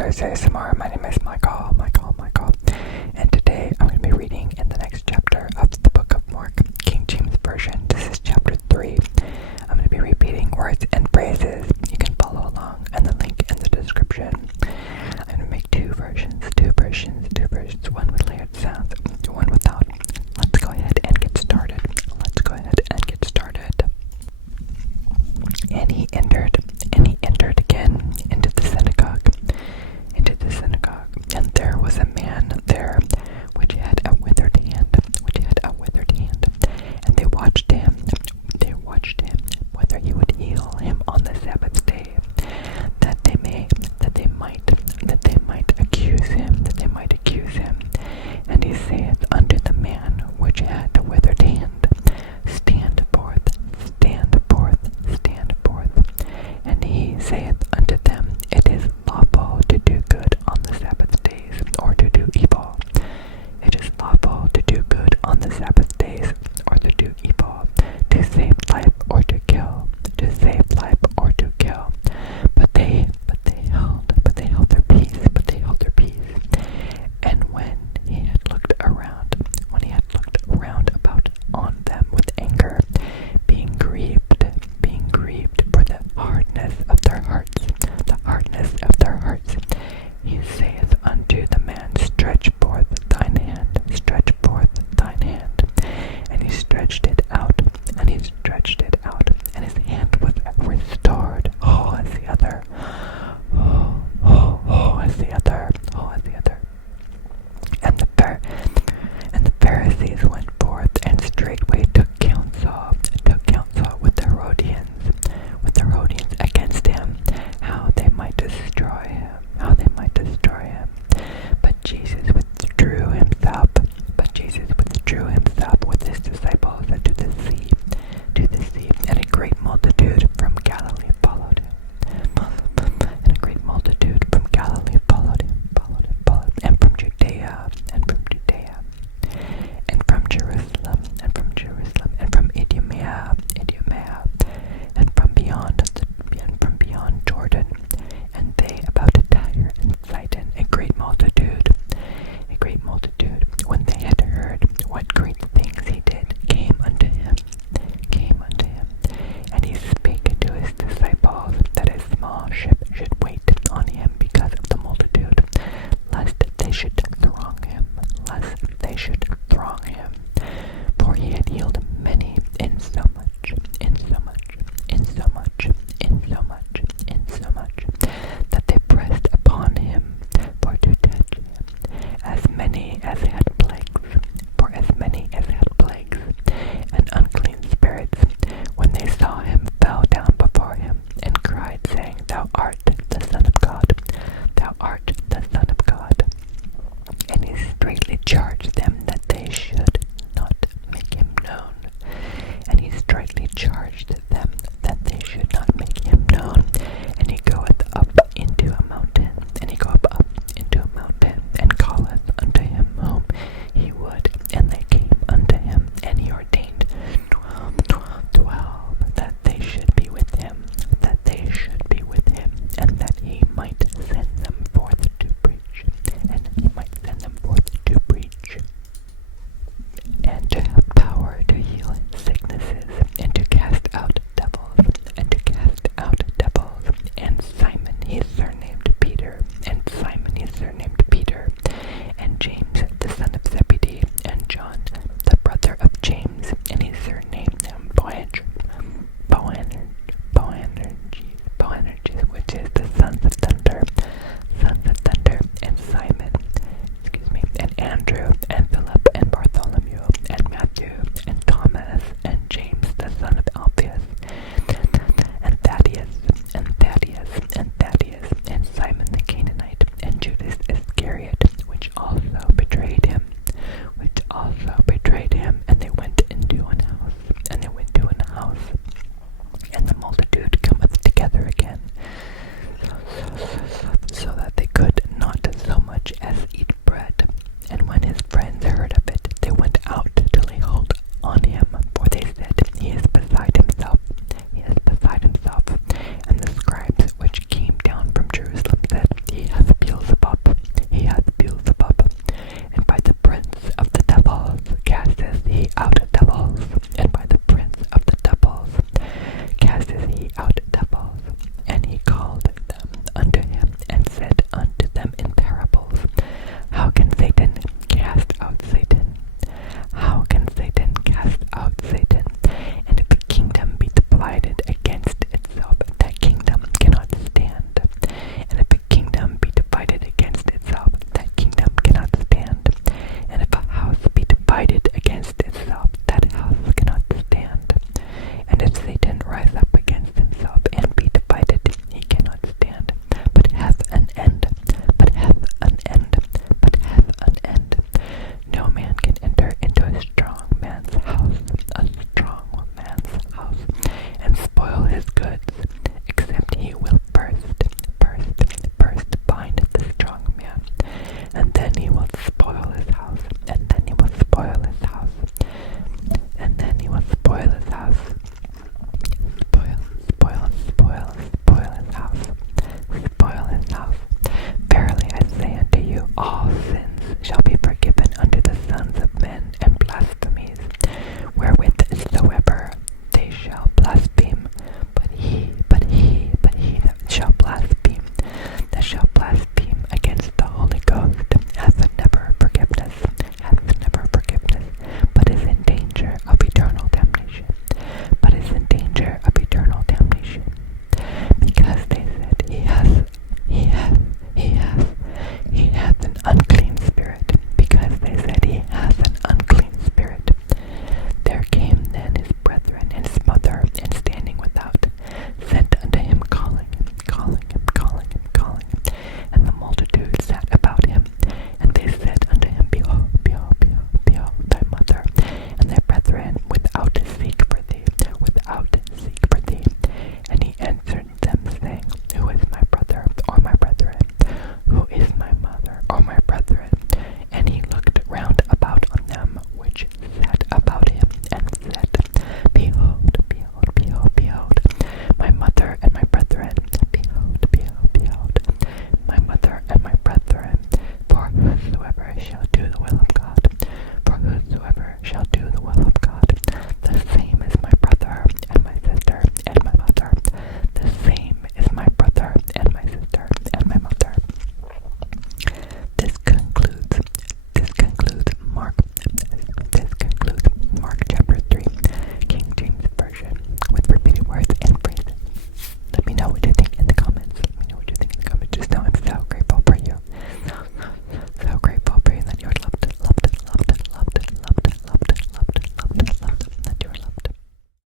Adventures ASMR. My name is Michael, and today I'm going to be reading in the next chapter of the Book of Mark, King James Version. This is chapter 3. I'm going to be repeating words and phrases. You can follow along in the link in the description. I'm going to make two versions, one with layered sounds, one without. Let's go ahead and get started. And he entered again into the synagogue, and there was a man there which had a withered hand, and they watched him whether he would heal him on the Sabbath day, that they might accuse him, And he saith unto the man which had a withered hand, Stand forth. And he saith unto them, It is lawful to do good on the Sabbath days, or to do evil. It is lawful to do good on the Sabbath days, or to do evil, to save life or to kill, But they held their peace. And when he had looked around about on them with anger, being grieved for the hardness of their hearts, he saith unto the man, Stretch forth thine hand. And he stretched it out, and his hand was restored, whole as the other. And the Pharisees went forth and straightway took counsel with the Herodians against him, how they might destroy him. But Jesus withdrew himself with his disciples to the sea, and a great multitude from Galilee followed him. And from Judea, and from Jerusalem, and from Idumea, and from beyond Jordan, and they about Tyre and Sidon, a great multitude, when they had heard what great things he did, came unto him, and he spake to his disciples that a small ship should wait on him because of the multitude, lest they should throng him. For he had healed many, insomuch that they pressed upon him for to touch him, as many as had plagues, and unclean spirits, when they saw him, fell down before him, and cried, saying, Thou art the Son of God. And he straitly charged them that they should not make him known. And he goeth up into a mountain, and calleth unto him whom he would, and they came unto him, and he ordained 12 that they should be with him, and that he might send them forth to preach, and to have power to heal sicknesses, and to cast out devils. And Simon he is surnamed Peter, and James the son of Zebedee, and John the brother of James, and he surnamed them Boanerges, which is the sons of thunder, and Simon, and Andrew, and Philip, and Bartholomew, and Matthew, and Thomas, and James the son of Alphaeus, and Thaddeus, and Simon the Canaanite, and Judas Iscariot, which also betrayed him. And they went into an house, and the multitude cometh together again, so that they could not so much as eat bread. And when his